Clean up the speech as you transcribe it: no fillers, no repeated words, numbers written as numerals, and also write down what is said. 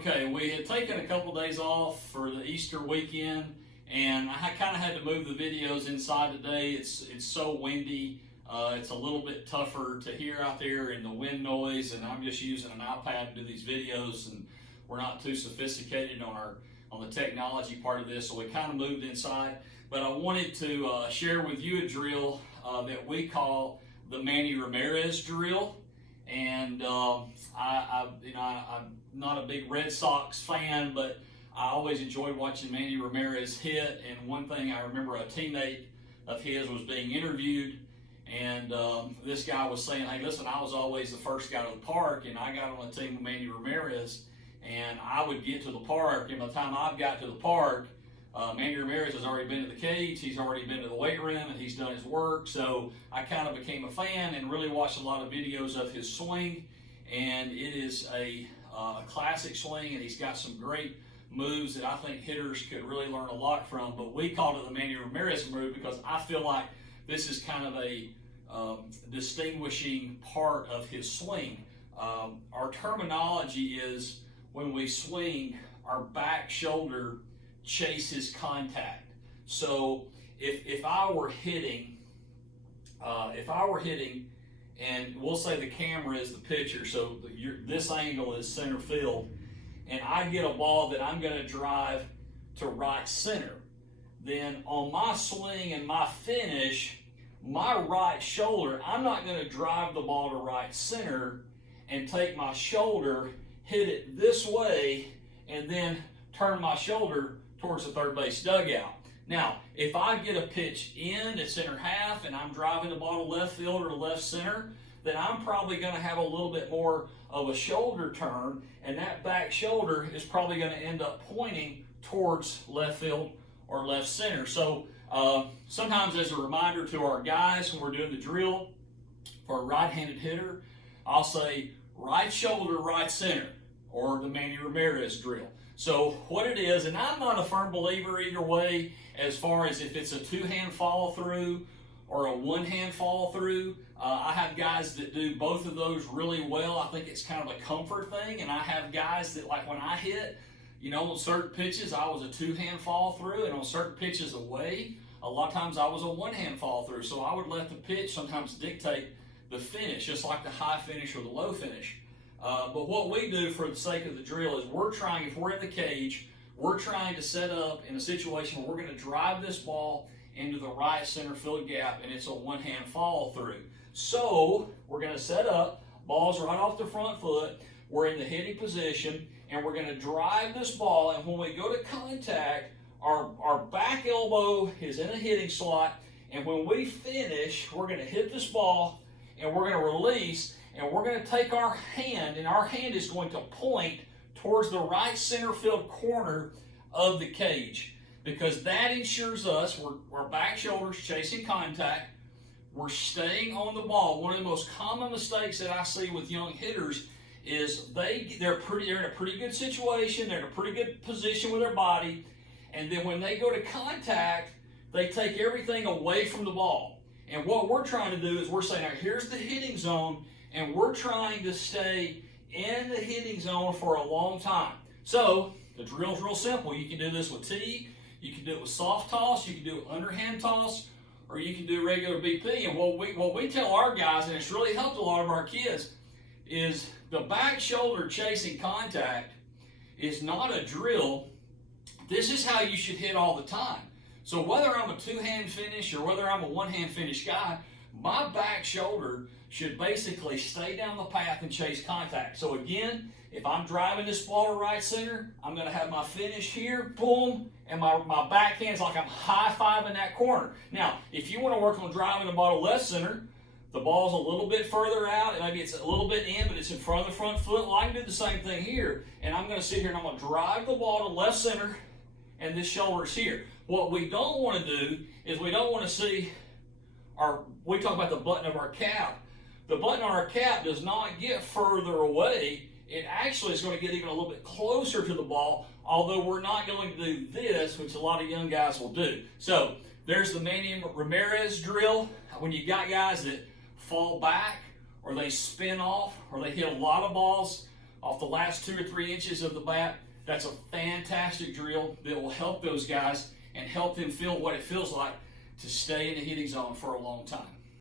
Okay, we had taken a couple days off for the Easter weekend, and I kind of had to move the videos inside today. It's so windy. It's a little bit tougher to hear out there in the wind noise, and I'm just using an iPad to do these videos, and we're not too sophisticated on the technology part of this, so we kind of moved inside. But I wanted to share with you a drill that we call the Manny Ramirez drill. And I'm not a big Red Sox fan, but I always enjoyed watching Manny Ramirez hit. And one thing I remember, a teammate of his was being interviewed, and this guy was saying, "Hey, listen, I was always the first guy to the park, and I got on a team with Manny Ramirez, and I would get to the park, and by the time I got to the park, Manny Ramirez has already been to the cage, he's already been to the weight room, and he's done his work." So I kind of became a fan and really watched a lot of videos of his swing, and it is a classic swing, and he's got some great moves that I think hitters could really learn a lot from. But we called it the Manny Ramirez move because I feel like this is kind of a distinguishing part of his swing. Our terminology is, when we swing, our back shoulder chases contact. So if I were hitting, and we'll say the camera is the pitcher, so this angle is center field, and I get a ball that I'm going to drive to right center, then on my swing and my finish, my right shoulder, I'm not going to drive the ball to right center and take my shoulder, hit it this way, and then turn my shoulder towards the third base dugout. Now, if I get a pitch in at center half and I'm driving the ball to left field or to left center, then I'm probably going to have a little bit more of a shoulder turn, and that back shoulder is probably going to end up pointing towards left field or left center. So sometimes, as a reminder to our guys when we're doing the drill for a right-handed hitter, I'll say right shoulder, right center, or the Manny Ramirez drill. So what it is, and I'm not a firm believer either way as far as if it's a two-hand follow through or a one-hand follow through. I have guys that do both of those really well. I think it's kind of a comfort thing, and I have guys that, like when I hit, on certain pitches I was a two-hand follow through, and on certain pitches away, a lot of times I was a one-hand follow through. So I would let the pitch sometimes dictate the finish, just like the high finish or the low finish. But what we do for the sake of the drill is we're trying, if we're in the cage, we're trying to set up in a situation where we're going to drive this ball into the right center field gap, and it's a one-hand follow through. So we're going to set up, ball's right off the front foot, we're in the hitting position, and we're going to drive this ball, and when we go to contact, our back elbow is in a hitting slot, and when we finish, we're going to hit this ball, and we're going to release, and we're going to take our hand, and our hand is going to point towards the right center field corner of the cage, because that ensures us our back shoulder's chasing contact, we're staying on the ball. One of the most common mistakes that I see with young hitters is they're in a pretty good situation, they're in a pretty good position with their body, and then when they go to contact, they take everything away from the ball. And what we're trying to do is we're saying, now here's the hitting zone, and we're trying to stay in the hitting zone for a long time. So the drill's real simple. You can do this with tee, you can do it with soft toss, you can do it underhand toss, or you can do regular BP. And what we tell our guys, and it's really helped a lot of our kids, is the back shoulder chasing contact is not a drill. This is how you should hit all the time. So whether I'm a two-hand finish or whether I'm a one-hand finish guy, my back shoulder should basically stay down the path and chase contact. So again, if I'm driving this ball to right center, I'm going to have my finish here, boom, and my backhand is like I'm high-fiving that corner. Now, if you want to work on driving the ball to left center, the ball's a little bit further out, and maybe it's a little bit in, but it's in front of the front foot. Well, I can do the same thing here, and I'm going to sit here and I'm going to drive the ball to left center, and this shoulder's here. What we don't want to do is we don't want to see we talk about the button of our cap. The button on our cap does not get further away. It actually is going to get even a little bit closer to the ball, although we're not going to do this, which a lot of young guys will do. So there's the Manny Ramirez drill. When you got guys that fall back, or they spin off, or they hit a lot of balls off the last 2 or 3 inches of the bat. That's a fantastic drill that will help those guys and help them feel what it feels like to stay in the hitting zone for a long time.